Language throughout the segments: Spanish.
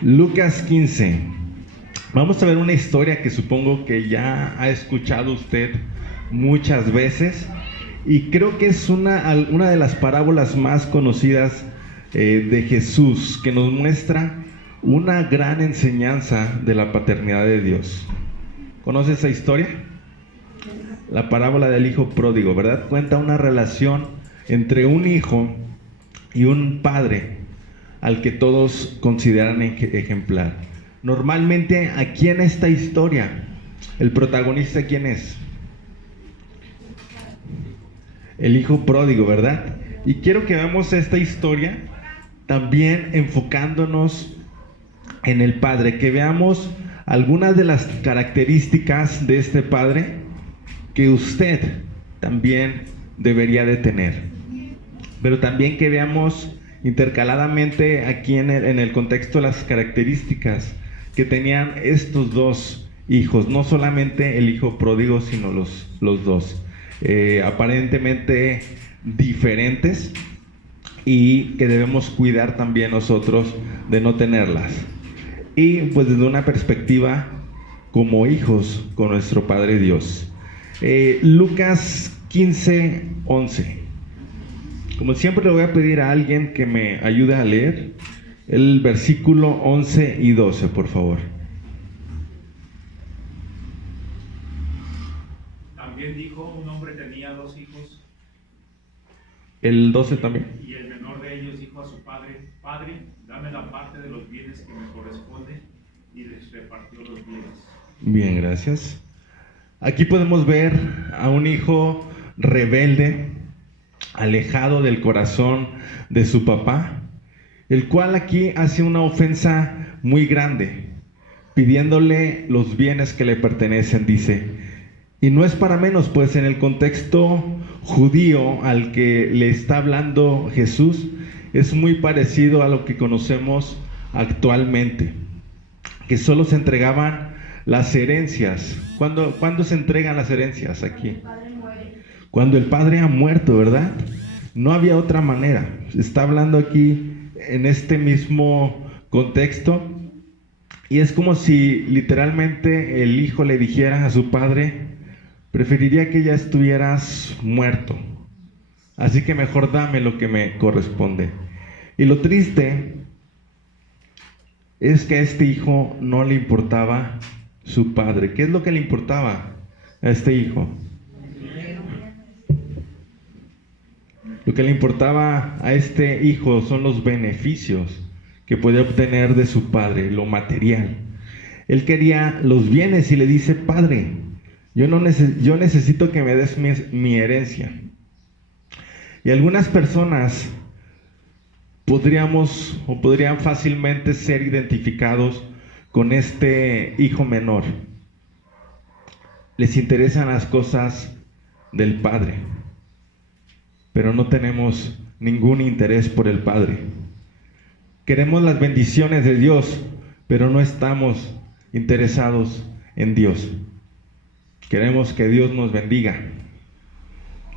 Lucas 15. Vamos a ver una historia que supongo que ya ha escuchado usted muchas veces y creo que es una de las parábolas más conocidas de Jesús, que nos muestra una gran enseñanza de la paternidad de Dios. ¿Conoce esa historia? La parábola del hijo pródigo, ¿verdad? Cuenta una relación entre un hijo y un padre al que todos consideran ejemplar. Normalmente aquí en esta historia, el protagonista, ¿quién es? El hijo pródigo, ¿verdad? Y quiero que veamos esta historia también enfocándonos en el padre, que veamos algunas de las características de este padre que usted también debería de tener, pero también que veamos intercaladamente aquí en el contexto las características que tenían estos dos hijos, no solamente el hijo pródigo, sino los dos, aparentemente diferentes, y que debemos cuidar también nosotros de no tenerlas. Y pues desde una perspectiva como hijos con nuestro Padre Dios. Lucas 15, 11. Como siempre le voy a pedir a alguien que me ayude a leer el versículo 11 y 12, por favor. También dijo, un hombre tenía 2 hijos. El 12 también. Y el menor de ellos dijo a su padre, Padre, dame la parte de los bienes que me corresponde, y les repartió los bienes. Bien, gracias. Aquí podemos ver a un hijo rebelde, alejado del corazón de su papá, el cual aquí hace una ofensa muy grande, pidiéndole los bienes que le pertenecen, dice. Y no es para menos, pues en el contexto judío al que le está hablando Jesús, es muy parecido a lo que conocemos actualmente, que solo se entregaban las herencias. ¿Cuándo se entregan las herencias aquí? Cuando el padre ha muerto, ¿verdad? No había otra manera. Está hablando aquí en este mismo contexto, y es como si literalmente el hijo le dijera a su padre: preferiría que ya estuvieras muerto, así que mejor dame lo que me corresponde. Y lo triste es que a este hijo no le importaba su padre. ¿Qué es lo que le importaba a este hijo? Lo que le importaba a este hijo son los beneficios que podía obtener de su padre, lo material. Él quería los bienes y le dice: Padre, yo necesito que me des mi herencia. Y algunas personas podrían fácilmente ser identificados con este hijo menor. Les interesan las cosas del padre, pero no tenemos ningún interés por el Padre. Queremos las bendiciones de Dios, pero no estamos interesados en Dios. Queremos que Dios nos bendiga,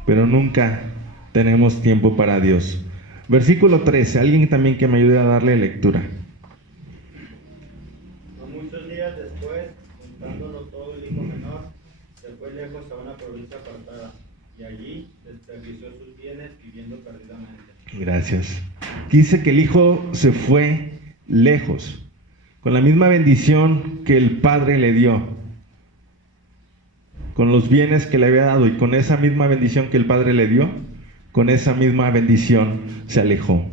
pero nunca tenemos tiempo para Dios. Versículo 13, alguien también que me ayude a darle lectura. No muchos días después, juntándolo todo, el hijo menor se fue lejos a una provincia apartada, y allí desperdició sus bienes viviendo perdidamente. Gracias. Dice que el hijo se fue lejos, con la misma bendición que el padre le dio, con los bienes que le había dado, y con esa misma bendición que el padre le dio, con esa misma bendición se alejó.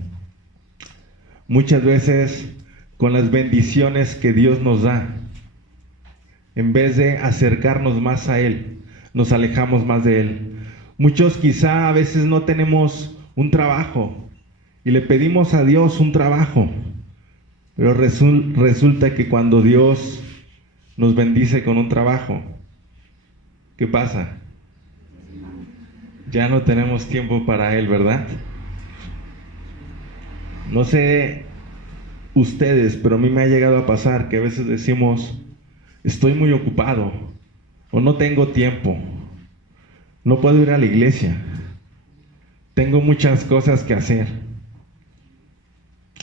Muchas veces, con las bendiciones que Dios nos da, en vez de acercarnos más a Él, nos alejamos más de Él. Muchos quizá a veces no tenemos un trabajo y le pedimos a Dios un trabajo, pero resulta que cuando Dios nos bendice con un trabajo, ¿qué pasa? Ya no tenemos tiempo para Él, ¿verdad? No sé ustedes, pero a mí me ha llegado a pasar que a veces decimos: estoy muy ocupado, o no tengo tiempo, no puedo ir a la iglesia, tengo muchas cosas que hacer.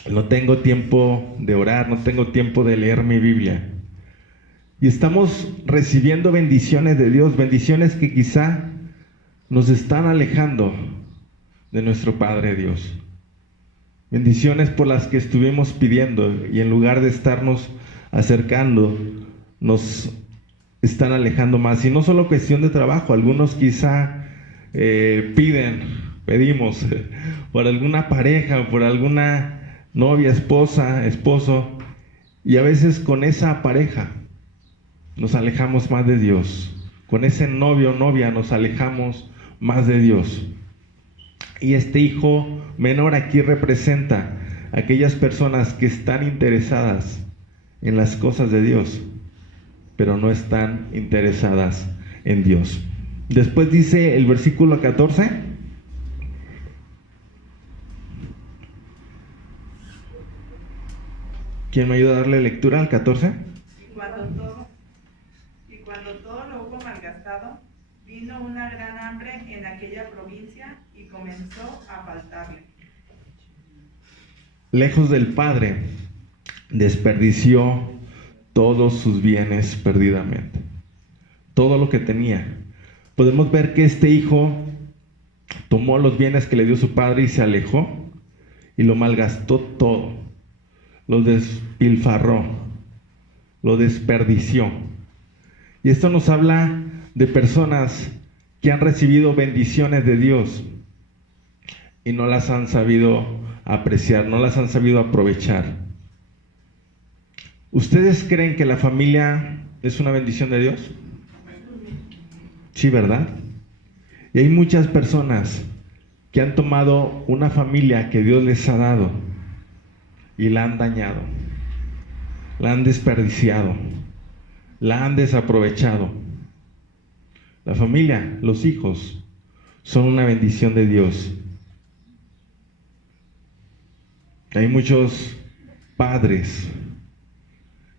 no tengo tiempo de orar, no tengo tiempo de leer mi Biblia. Y estamos recibiendo bendiciones de Dios, bendiciones que quizá nos están alejando de nuestro Padre Dios. Bendiciones por las que estuvimos pidiendo y en lugar de estarnos acercando, nos están alejando más. Y no solo cuestión de trabajo, algunos quizá pedimos por alguna pareja, por alguna novia, esposa, esposo, y a veces con esa pareja nos alejamos más de Dios. Con ese novio o novia nos alejamos más de Dios. Y este hijo menor aquí representa a aquellas personas que están interesadas en las cosas de Dios, pero no están interesadas en Dios. Después dice el versículo 14. ¿Quién me ayuda a darle lectura al 14? Y cuando todo lo hubo malgastado, vino una gran hambre en aquella provincia y comenzó a faltarle. Lejos del Padre, desperdició todos sus bienes perdidamente. Todo lo que tenía. Podemos ver que este hijo tomó los bienes que le dio su padre y se alejó y lo malgastó todo. Lo despilfarró, lo desperdició. Y esto nos habla de personas que han recibido bendiciones de Dios y no las han sabido apreciar, no las han sabido aprovechar. ¿Ustedes creen que la familia es una bendición de Dios? Sí, ¿verdad? Y hay muchas personas que han tomado una familia que Dios les ha dado y la han dañado, la han desperdiciado, la han desaprovechado. La familia, los hijos, son una bendición de Dios. Hay muchos padres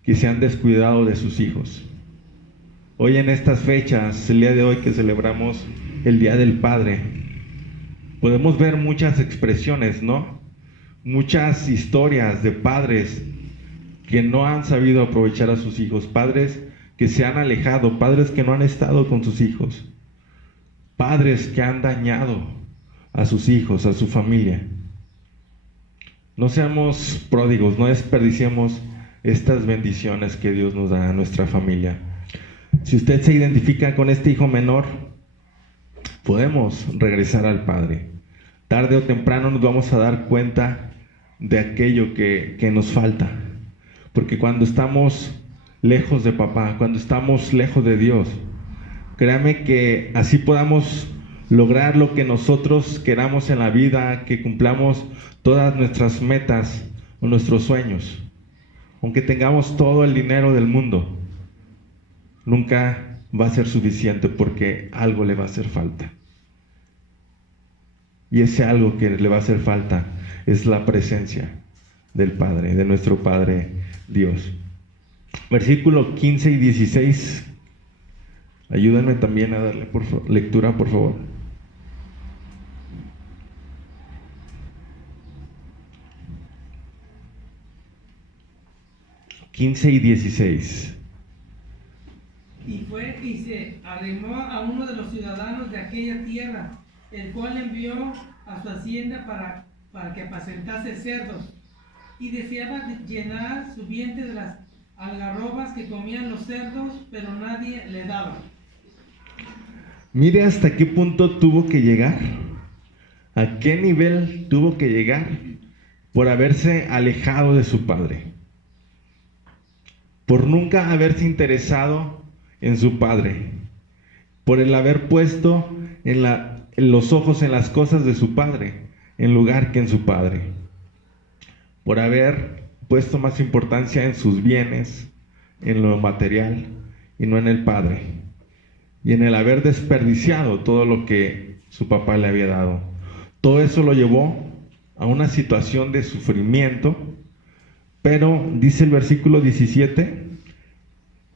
que se han descuidado de sus hijos. Hoy en estas fechas, el día de hoy que celebramos el Día del Padre, podemos ver muchas expresiones, ¿no? Muchas historias de padres que no han sabido aprovechar a sus hijos, padres que se han alejado, padres que no han estado con sus hijos, padres que han dañado a sus hijos, a su familia. No seamos pródigos, no desperdiciemos estas bendiciones que Dios nos da a nuestra familia. Si usted se identifica con este hijo menor, podemos regresar al Padre. Tarde o temprano nos vamos a dar cuenta de aquello que nos falta. Porque cuando estamos lejos de papá, cuando estamos lejos de Dios, créame que así podamos lograr lo que nosotros queramos en la vida, que cumplamos todas nuestras metas o nuestros sueños. Aunque tengamos todo el dinero del mundo, nunca va a ser suficiente porque algo le va a hacer falta. Y ese algo que le va a hacer falta es la presencia del Padre, de nuestro Padre Dios. Versículo 15 y 16. Ayúdenme también a darle lectura, por favor. ...15 y 16... Y fue y se arrimó a uno de los ciudadanos de aquella tierra, el cual envió a su hacienda para que apacentase cerdos, y deseaba llenar su vientre de las algarrobas que comían los cerdos, pero nadie le daba. Mire hasta qué punto tuvo que llegar, a qué nivel tuvo que llegar por haberse alejado de su padre, por nunca haberse interesado en su padre, por el haber puesto en los ojos en las cosas de su padre en lugar que en su padre, por haber puesto más importancia en sus bienes, en lo material y no en el padre, y en el haber desperdiciado todo lo que su papá le había dado. Todo eso lo llevó a una situación de sufrimiento, pero dice el versículo 17: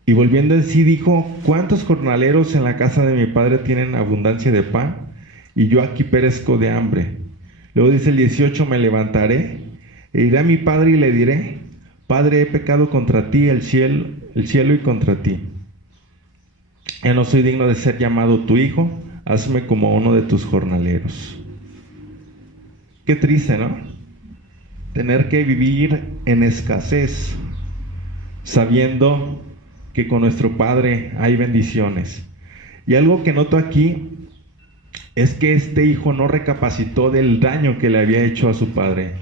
y volviendo en sí dijo: ¿cuántos jornaleros en la casa de mi padre tienen abundancia de pan? Y yo aquí perezco de hambre. Luego dice el 18: me levantaré E iré a mi padre y le diré: Padre, he pecado contra ti, el cielo y contra ti. Ya no soy digno de ser llamado tu hijo, hazme como uno de tus jornaleros. Qué triste, ¿no? Tener que vivir en escasez, sabiendo que con nuestro Padre hay bendiciones. Y algo que noto aquí es que este hijo no recapacitó del daño que le había hecho a su padre,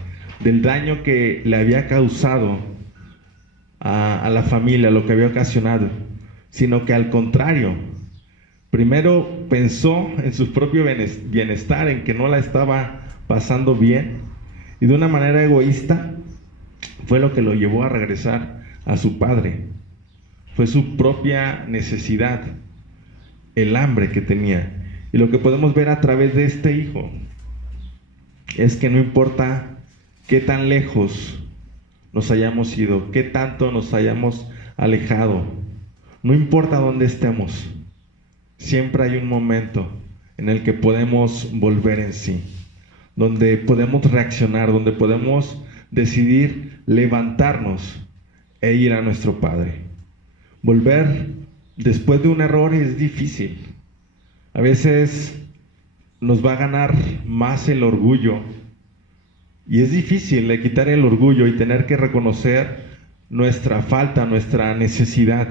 del daño que le había causado a la familia, lo que había ocasionado, sino que al contrario, primero pensó en su propio bienestar, en que no la estaba pasando bien, y de una manera egoísta fue lo que lo llevó a regresar a su padre. Fue su propia necesidad, el hambre que tenía. Y lo que podemos ver a través de este hijo es que no importa qué tan lejos nos hayamos ido, qué tanto nos hayamos alejado, no importa dónde estemos, siempre hay un momento en el que podemos volver en sí, donde podemos reaccionar, donde podemos decidir levantarnos e ir a nuestro Padre. Volver después de un error es difícil. A veces nos va a ganar más el orgullo, y es difícil de quitar el orgullo y tener que reconocer nuestra falta, nuestra necesidad.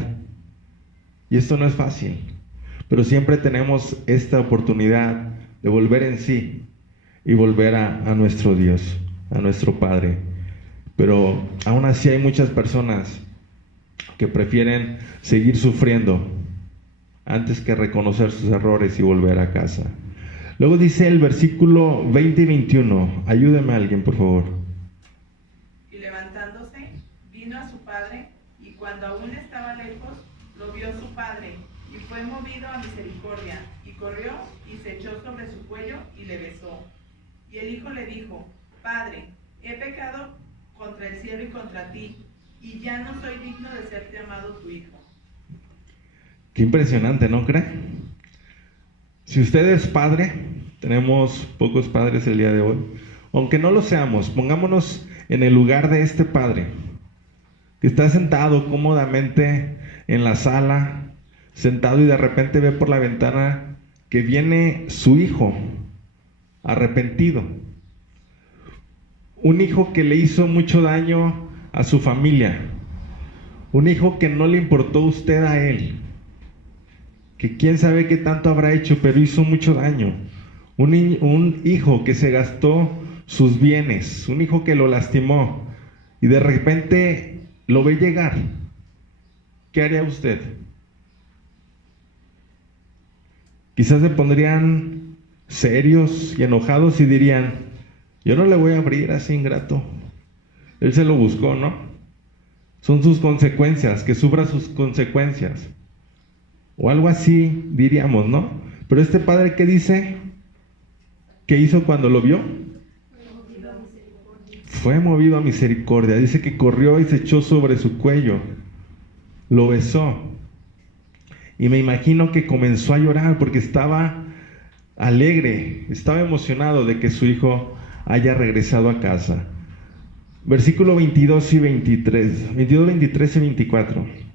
Y esto no es fácil, pero siempre tenemos esta oportunidad de volver en sí y volver a nuestro Dios, a nuestro Padre. Pero aún así hay muchas personas que prefieren seguir sufriendo antes que reconocer sus errores y volver a casa. Luego dice el versículo 20 y 21. Ayúdame alguien, por favor. Y levantándose, vino a su padre, y cuando aún estaba lejos, lo vio su padre, y fue movido a misericordia, y corrió, y se echó sobre su cuello, y le besó. Y el hijo le dijo: Padre, he pecado contra el cielo y contra ti, y ya no soy digno de ser llamado tu hijo. Qué impresionante, ¿no cree? Si usted es padre, tenemos pocos padres el día de hoy, aunque no lo seamos, pongámonos en el lugar de este padre, que está sentado cómodamente en la sala, sentado, y de repente ve por la ventana que viene su hijo, arrepentido. Un hijo que le hizo mucho daño a su familia, un hijo que no le importó usted a él, que quién sabe qué tanto habrá hecho, pero hizo mucho daño. Un hijo que se gastó sus bienes, un hijo que lo lastimó, y de repente lo ve llegar. ¿Qué haría usted? Quizás se pondrían serios y enojados y dirían: yo no le voy a abrir a ese ingrato, él se lo buscó, ¿no? Son sus consecuencias, que sufra sus consecuencias. O algo así diríamos, ¿no? Pero este padre, ¿qué dice? ¿Qué hizo cuando lo vio? Fue movido a misericordia. Dice que corrió y se echó sobre su cuello, lo besó. Y me imagino que comenzó a llorar porque estaba alegre, estaba emocionado de que su hijo haya regresado a casa. Versículo 22 y 23, 22, 23 y 24.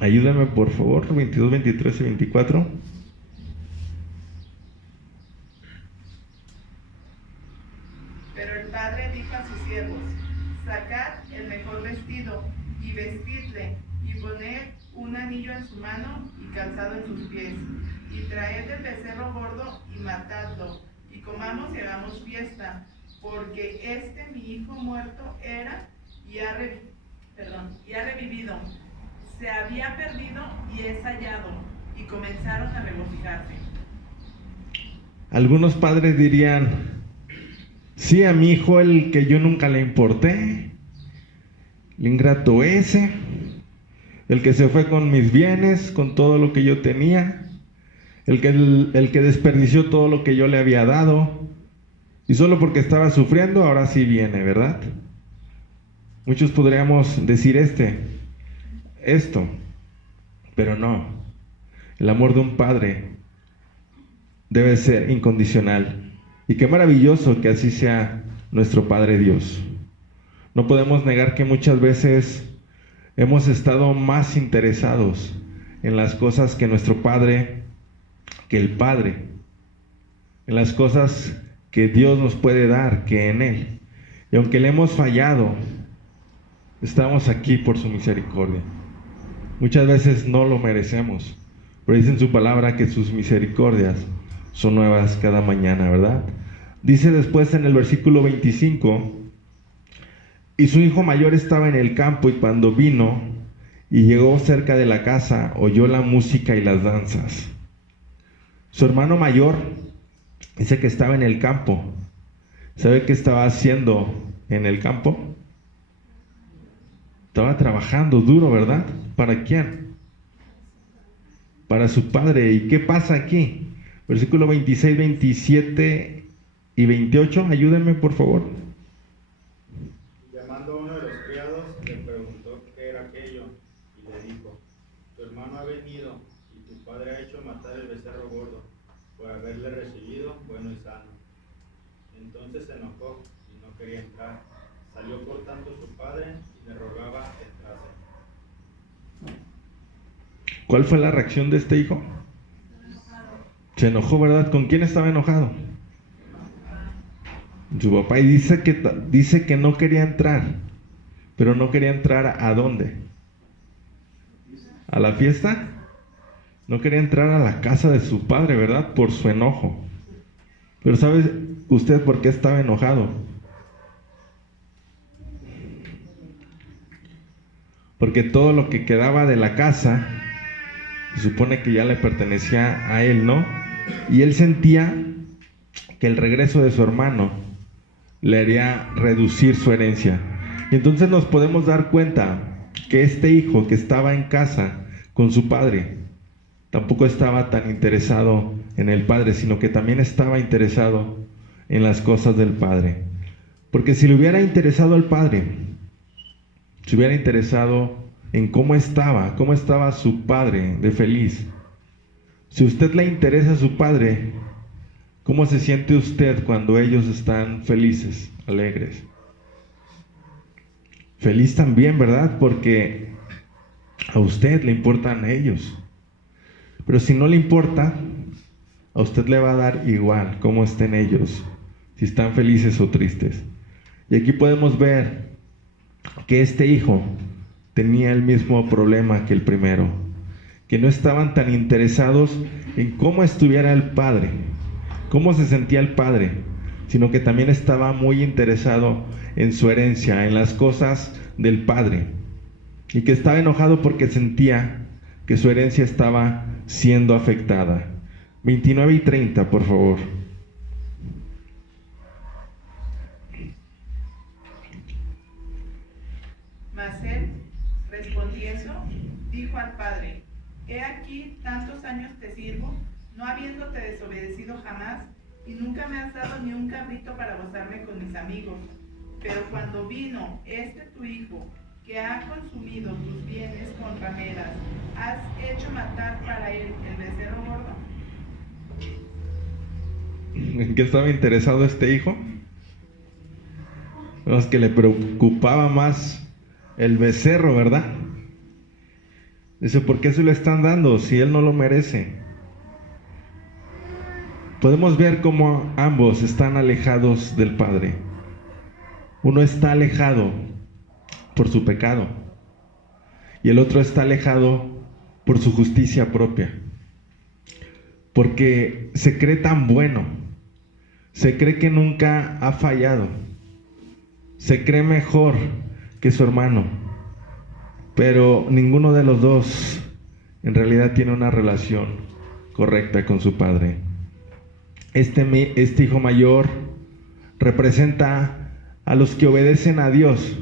Ayúdame, por favor, 22, 23 y 24. Pero el padre dijo a sus siervos: Sacad el mejor vestido, y vestidle, y poned un anillo en su mano, y calzado en sus pies, y traed el becerro gordo, y matadlo, y comamos y hagamos fiesta, porque mi hijo muerto era, y ha revivido. Se había perdido y es hallado, y comenzaron a regocijarse. Algunos padres dirían: sí, a mi hijo, el que yo nunca le importé, el ingrato ese, el que se fue con mis bienes, con todo lo que yo tenía, el que desperdició todo lo que yo le había dado, y solo porque estaba sufriendo, ahora sí viene, ¿verdad? Muchos podríamos decir esto, pero no. El amor de un padre debe ser incondicional. Y qué maravilloso que así sea nuestro Padre Dios. No podemos negar que muchas veces hemos estado más interesados en las cosas que nuestro Padre, que el Padre, en las cosas que Dios nos puede dar, que en Él. Y aunque le hemos fallado, estamos aquí por su misericordia. Muchas veces no lo merecemos, pero dice en su palabra que sus misericordias son nuevas cada mañana, ¿verdad? Dice después en el versículo 25, y su hijo mayor estaba en el campo, y cuando vino y llegó cerca de la casa, oyó la música y las danzas. Su hermano mayor dice que estaba en el campo. ¿Sabe qué estaba haciendo en el campo? Estaba trabajando duro, ¿verdad? ¿Para quién? Para su padre. ¿Y qué pasa aquí? Versículo 26, 27 y 28. Ayúdenme, por favor. Llamando a uno de los criados, le preguntó qué era aquello, y le dijo: tu hermano ha venido, y tu padre ha hecho matar el becerro gordo, por haberle recibido bueno y sano. Entonces se enojó y no quería entrar. Salió por tanto su padre y le rogaba entrase. ¿Cuál fue la reacción de este hijo? Se enojó, ¿verdad? ¿Con quién estaba enojado? Su papá. Y dice que no quería entrar. Pero no quería entrar ¿a dónde? ¿A la fiesta? No quería entrar a la casa de su padre, ¿verdad? Por su enojo. Pero ¿sabe usted por qué estaba enojado? Porque todo lo que quedaba de la casa se supone que ya le pertenecía a él, ¿no? Y él sentía que el regreso de su hermano le haría reducir su herencia. Y entonces nos podemos dar cuenta que este hijo que estaba en casa con su padre tampoco estaba tan interesado en el padre, sino que también estaba interesado en las cosas del padre. Porque si le hubiera interesado al padre, si hubiera interesado en cómo estaba su padre de feliz. Si a usted le interesa a su padre, ¿cómo se siente usted cuando ellos están felices, alegres? Feliz también, ¿verdad? Porque a usted le importan ellos. Pero si no le importa, a usted le va a dar igual cómo estén ellos, si están felices o tristes. Y aquí podemos ver que este hijo tenía el mismo problema que el primero, que no estaban tan interesados en cómo estuviera el padre, cómo se sentía el padre, sino que también estaba muy interesado en su herencia, en las cosas del padre, y que estaba enojado porque sentía que su herencia estaba siendo afectada. 29 y 30, por favor. Mas él, respondiendo, dijo al padre: he aquí tantos años te sirvo, no habiéndote desobedecido jamás, y nunca me has dado ni un cabrito para gozarme con mis amigos. Pero cuando vino tu hijo, que ha consumido tus bienes con rameras, ¿has hecho matar para él el becerro gordo? ¿En qué estaba interesado este hijo? Vemos que le preocupaba más el becerro, ¿verdad? Dice, ¿por qué se lo están dando si él no lo merece? Podemos ver cómo ambos están alejados del Padre. Uno está alejado por su pecado y el otro está alejado por su justicia propia, porque se cree tan bueno, se cree que nunca ha fallado, se cree mejor que su hermano, pero ninguno de los dos en realidad tiene una relación correcta con su padre. Este hijo mayor representa a los que obedecen a Dios,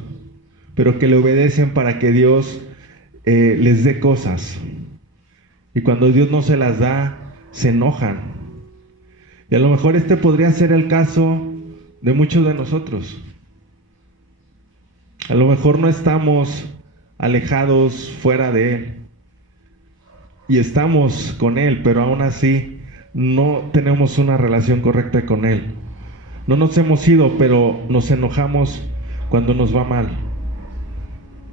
pero que le obedecen para que Dios les dé cosas. Y cuando Dios no se las da, se enojan. Y a lo mejor este podría ser el caso de muchos de nosotros. A lo mejor no estamos alejados fuera de Él. Y estamos con Él, pero aún así no tenemos una relación correcta con Él. No nos hemos ido, pero nos enojamos cuando nos va mal.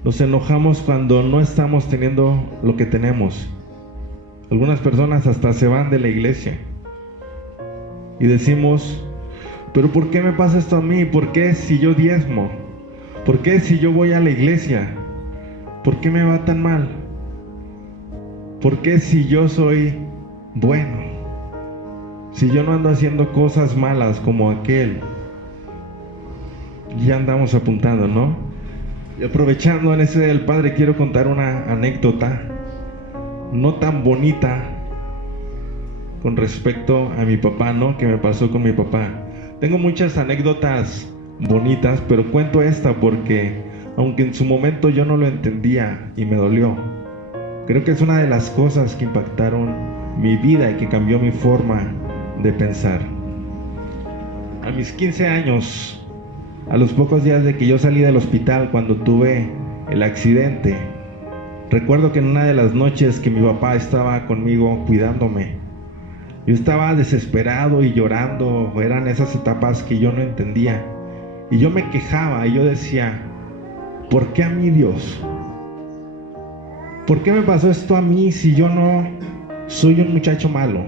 Nos enojamos cuando no estamos teniendo lo que tenemos. Algunas personas hasta se van de la iglesia y decimos: pero ¿por qué me pasa esto a mí? ¿Por qué si yo diezmo? ¿Por qué si yo voy a la iglesia? ¿Por qué me va tan mal? ¿Por qué si yo soy bueno? Si yo no ando haciendo cosas malas como aquel. Ya andamos apuntando, ¿no? Y aprovechando en ese del Padre, quiero contar una anécdota no tan bonita con respecto a mi papá, ¿no? Que me pasó con mi papá. Tengo muchas anécdotas bonitas, pero cuento esta porque, aunque en su momento yo no lo entendía y me dolió, creo que es una de las cosas que impactaron mi vida y que cambió mi forma de pensar. A mis 15 años, a los pocos días de que yo salí del hospital cuando tuve el accidente, recuerdo que en una de las noches que mi papá estaba conmigo cuidándome, yo estaba desesperado y llorando. Eran esas etapas que yo no entendía y yo me quejaba y yo decía: ¿por qué a mí, Dios? ¿Por qué me pasó esto a mí si yo no soy un muchacho malo?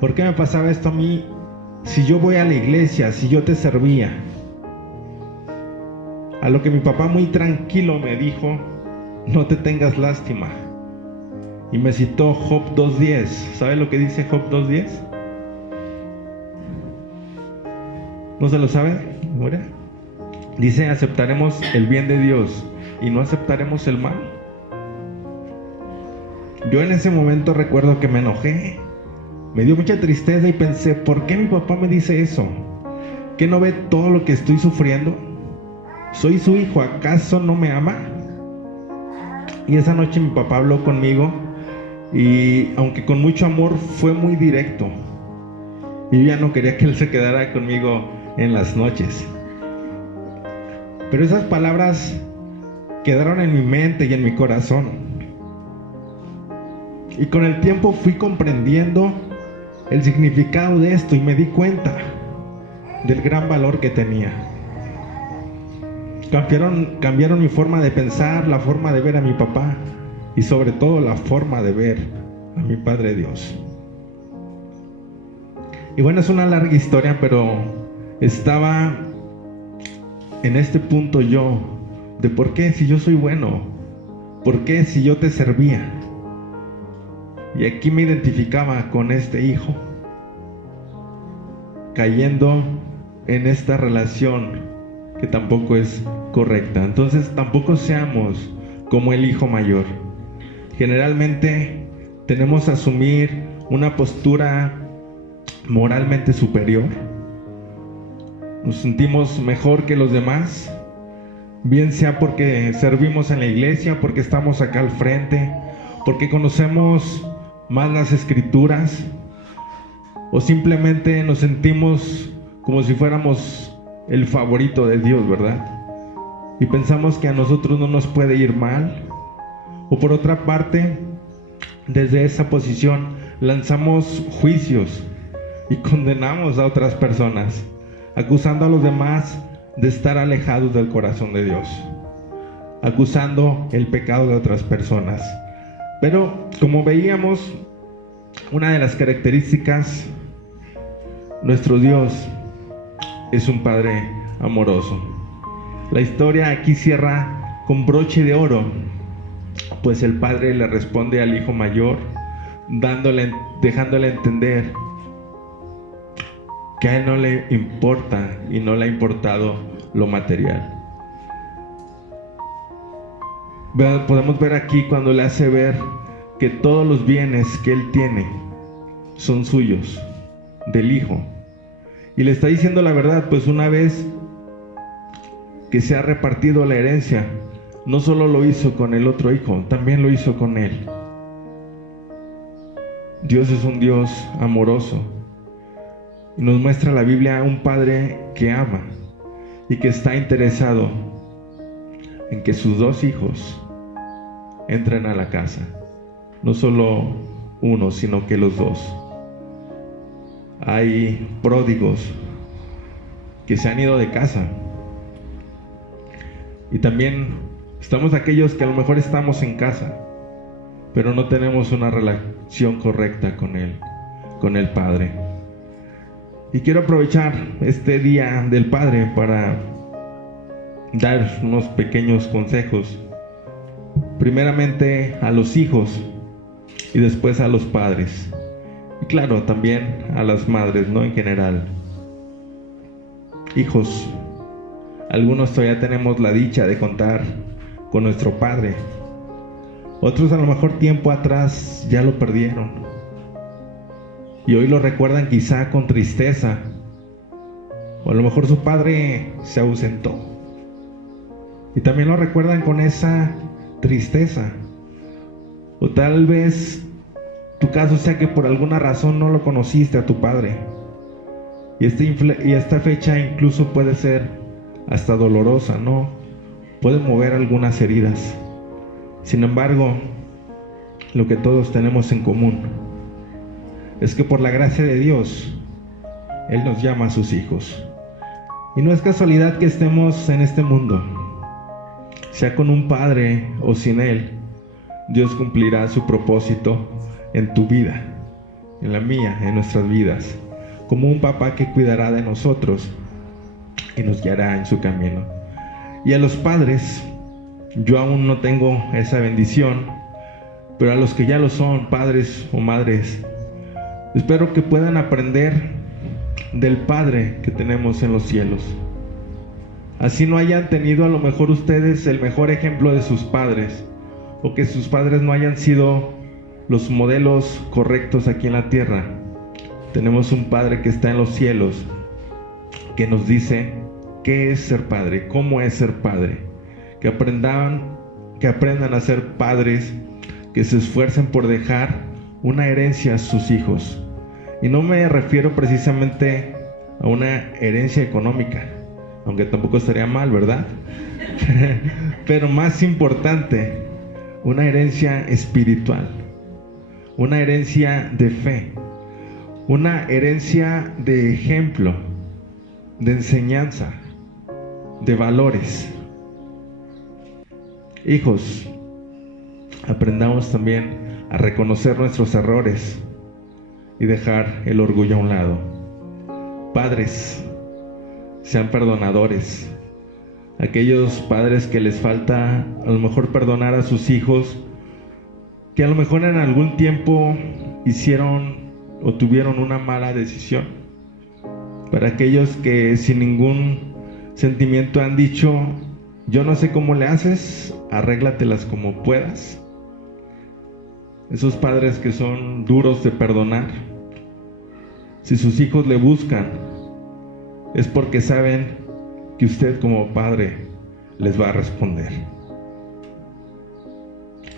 ¿Por qué me pasaba esto a mí si yo voy a la iglesia, si yo te servía? A lo que mi papá muy tranquilo me dijo: no te tengas lástima. Y me citó Job 2:10. ¿Sabe lo que dice Job 2:10? ¿No se lo sabe? ¿Memoria? Dice: aceptaremos el bien de Dios y no aceptaremos el mal. Yo en ese momento recuerdo que me enojé, me dio mucha tristeza y pensé: ¿por qué mi papá me dice eso? ¿Que no ve todo lo que estoy sufriendo? ¿Soy su hijo? ¿Acaso no me ama? Y esa noche mi papá habló conmigo y, aunque con mucho amor, fue muy directo. Y yo ya no quería que él se quedara conmigo en las noches. Pero esas palabras quedaron en mi mente y en mi corazón. Y con el tiempo fui comprendiendo el significado de esto y me di cuenta del gran valor que tenía. Cambiaron mi forma de pensar, la forma de ver a mi papá y sobre todo la forma de ver a mi Padre Dios. Y bueno, es una larga historia, pero estaba en este punto yo de por qué si yo soy bueno, por qué si yo te servía. Y aquí me identificaba con este hijo, cayendo en esta relación que tampoco es correcta. Entonces tampoco seamos como el hijo mayor. Generalmente tenemos que asumir una postura moralmente superior. Nos sentimos mejor que los demás, bien sea porque servimos en la iglesia, porque estamos acá al frente, porque conocemos más las escrituras, o simplemente nos sentimos como si fuéramos el favorito de Dios, ¿verdad? Y pensamos que a nosotros no nos puede ir mal. O por otra parte, desde esa posición lanzamos juicios y condenamos a otras personas, acusando a los demás de estar alejados del corazón de Dios, acusando el pecado de otras personas. Pero como veíamos, una de las características, nuestro Dios es un Padre amoroso. La historia aquí cierra con broche de oro, pues el padre le responde al hijo mayor, dejándole entender que a él no le importa y no le ha importado lo material. Podemos ver aquí cuando le hace ver que todos los bienes que él tiene son suyos, del hijo. Y le está diciendo la verdad, pues una vez que se ha repartido la herencia, no solo lo hizo con el otro hijo, también lo hizo con él. Dios es un Dios amoroso. Y nos muestra la Biblia un Padre que ama y que está interesado en que sus dos hijos entren a la casa. No solo uno, sino que los dos. hay pródigos que se han ido de casa. Y también estamos aquellos que a lo mejor estamos en casa, pero no tenemos una relación correcta con Él, con el Padre. Y quiero aprovechar este Día del Padre para dar unos pequeños consejos, primeramente a los hijos y después a los padres, y claro, también a las madres, ¿no? En general. Hijos, algunos todavía tenemos la dicha de contar con nuestro Padre, otros a lo mejor tiempo atrás ya lo perdieron y hoy lo recuerdan quizá con tristeza, o a lo mejor su padre se ausentó y también lo recuerdan con esa tristeza. O tal vez tu caso sea que por alguna razón no lo conociste a tu padre, y esta fecha incluso puede ser hasta dolorosa, ¿no? Puede mover algunas heridas. Sin embargo, lo que todos tenemos en común es que por la gracia de Dios, Él nos llama a sus hijos. Y no es casualidad que estemos en este mundo. Sea con un padre o sin Él, Dios cumplirá su propósito en tu vida, en la mía, en nuestras vidas, como un papá que cuidará de nosotros y nos guiará en su camino. Y a los padres, yo aún no tengo esa bendición, pero a los que ya lo son, padres o madres, espero que puedan aprender del Padre que tenemos en los cielos. Así no hayan tenido a lo mejor ustedes el mejor ejemplo de sus padres, o que sus padres no hayan sido los modelos correctos aquí en la tierra. Tenemos un Padre que está en los cielos, que nos dice qué es ser padre, cómo es ser padre. Que aprendan a ser padres, que se esfuercen por dejar una herencia a sus hijos. Y no me refiero precisamente a una herencia económica, aunque tampoco estaría mal, ¿verdad? Pero más importante, una herencia espiritual, una herencia de fe, una herencia de ejemplo, de enseñanza, de valores. Hijos, aprendamos también a reconocer nuestros errores y dejar el orgullo a un lado. Padres, sean perdonadores. Aquellos padres que les falta a lo mejor perdonar a sus hijos, que a lo mejor en algún tiempo hicieron o tuvieron una mala decisión. Para aquellos que sin ningún sentimiento han dicho: yo no sé cómo le haces, arréglatelas como puedas. Esos padres que son duros de perdonar, si sus hijos le buscan, es porque saben que usted como padre les va a responder.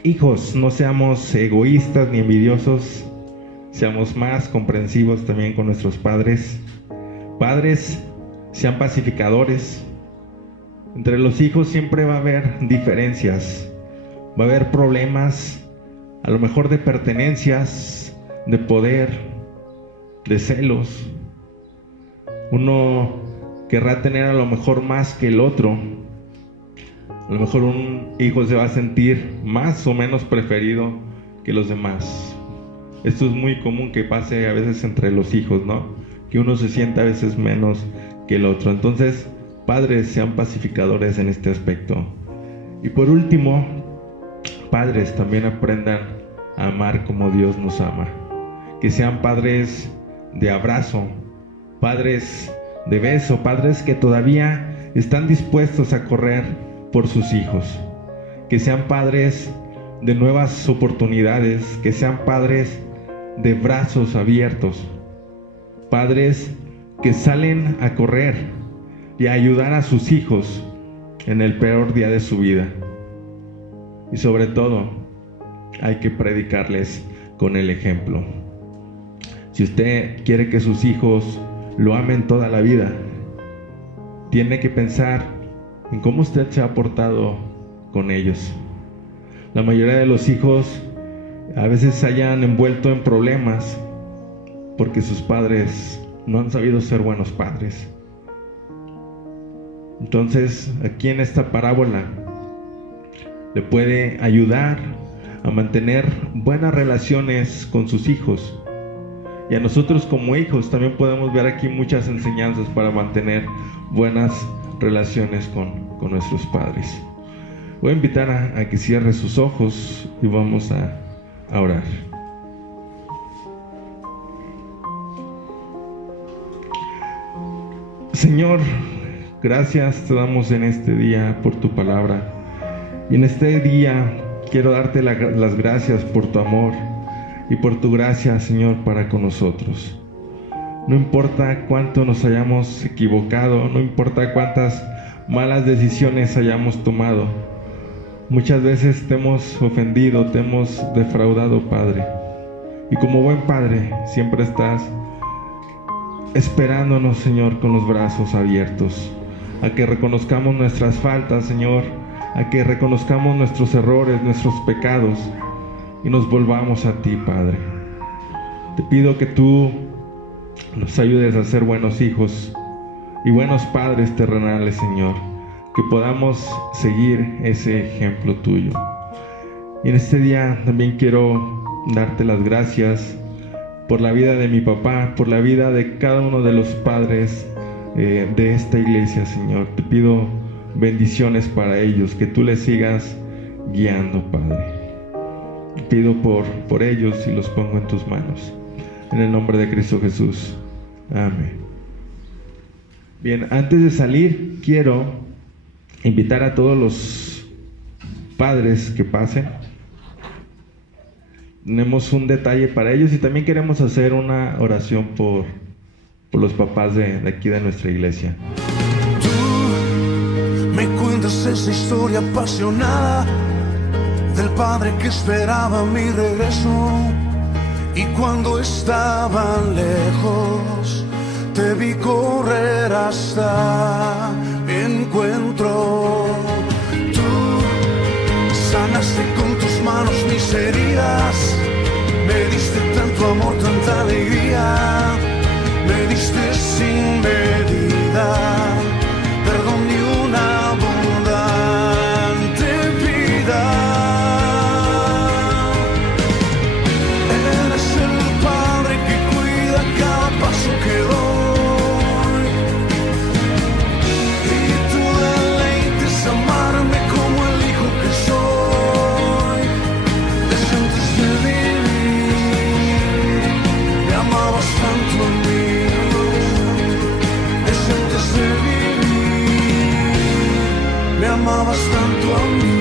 Hijos, no seamos egoístas ni envidiosos, seamos más comprensivos también con nuestros padres. Padres, sean pacificadores. Entre los hijos siempre va a haber diferencias, va a haber problemas, a lo mejor de pertenencias, de poder, de celos. Uno querrá tener a lo mejor más que el otro. A lo mejor un hijo se va a sentir más o menos preferido que los demás. Esto es muy común que pase a veces entre los hijos, ¿no? Que uno se sienta a veces menos que el otro. Entonces, padres, sean pacificadores en este aspecto. Y por último, padres, también aprendan a amar como Dios nos ama. Que sean padres de abrazo, padres de beso, padres que todavía están dispuestos a correr por sus hijos. Que sean padres de nuevas oportunidades, que sean padres de brazos abiertos, padres que salen a correr y a ayudar a sus hijos en el peor día de su vida. Y sobre todo, hay que predicarles con el ejemplo. Si usted quiere que sus hijos lo amen toda la vida, tiene que pensar en cómo usted se ha portado con ellos. La mayoría de los hijos a veces se hayan envuelto en problemas porque sus padres no han sabido ser buenos padres. Entonces, aquí en esta parábola le puede ayudar a mantener buenas relaciones con sus hijos. Y a nosotros como hijos también podemos ver aquí muchas enseñanzas para mantener buenas relaciones con nuestros padres. Voy a invitar a que cierre sus ojos y vamos a orar. Señor, gracias te damos en este día por tu palabra. Y en este día quiero darte las gracias por tu amor y por tu gracia, Señor, para con nosotros. No importa cuánto nos hayamos equivocado, no importa cuántas malas decisiones hayamos tomado. Muchas veces te hemos ofendido, te hemos defraudado, Padre. Y como buen Padre, siempre estás esperándonos, Señor, con los brazos abiertos, a que reconozcamos nuestras faltas, Señor, a que reconozcamos nuestros errores, nuestros pecados, y nos volvamos a ti, Padre. Te pido que tú nos ayudes a ser buenos hijos y buenos padres terrenales, Señor, que podamos seguir ese ejemplo tuyo. Y en este día también quiero darte las gracias por la vida de mi papá, por la vida de cada uno de los padres de esta iglesia, Señor. Te pido bendiciones para ellos, que tú les sigas guiando, Padre. Te pido por ellos y los pongo en tus manos. En el nombre de Cristo Jesús. Amén. Bien, antes de salir, quiero invitar a todos los padres que pasen. Tenemos un detalle para ellos y también queremos hacer una oración por los papás de aquí de nuestra iglesia. Tú me cuentas esa historia apasionada del padre que esperaba mi regreso, y cuando estaban lejos te vi correr hasta mi encuentro. Tú sanaste con tus manos mis heridas, me diste tanto amor, tanta alegría, me diste sin medida, perdón y una abundante vida. Eres el Padre que cuida cada paso que doy, y tu deleite es amarme como el hijo que soy. Desde antes de vivir me amabas tanto a mí. Desde antes de vivir me amabas tanto a mí.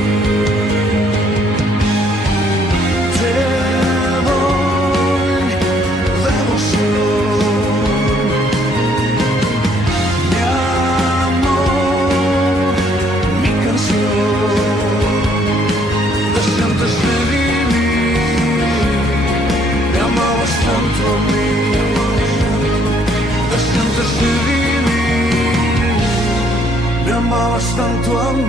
Me amabas tanto a mí.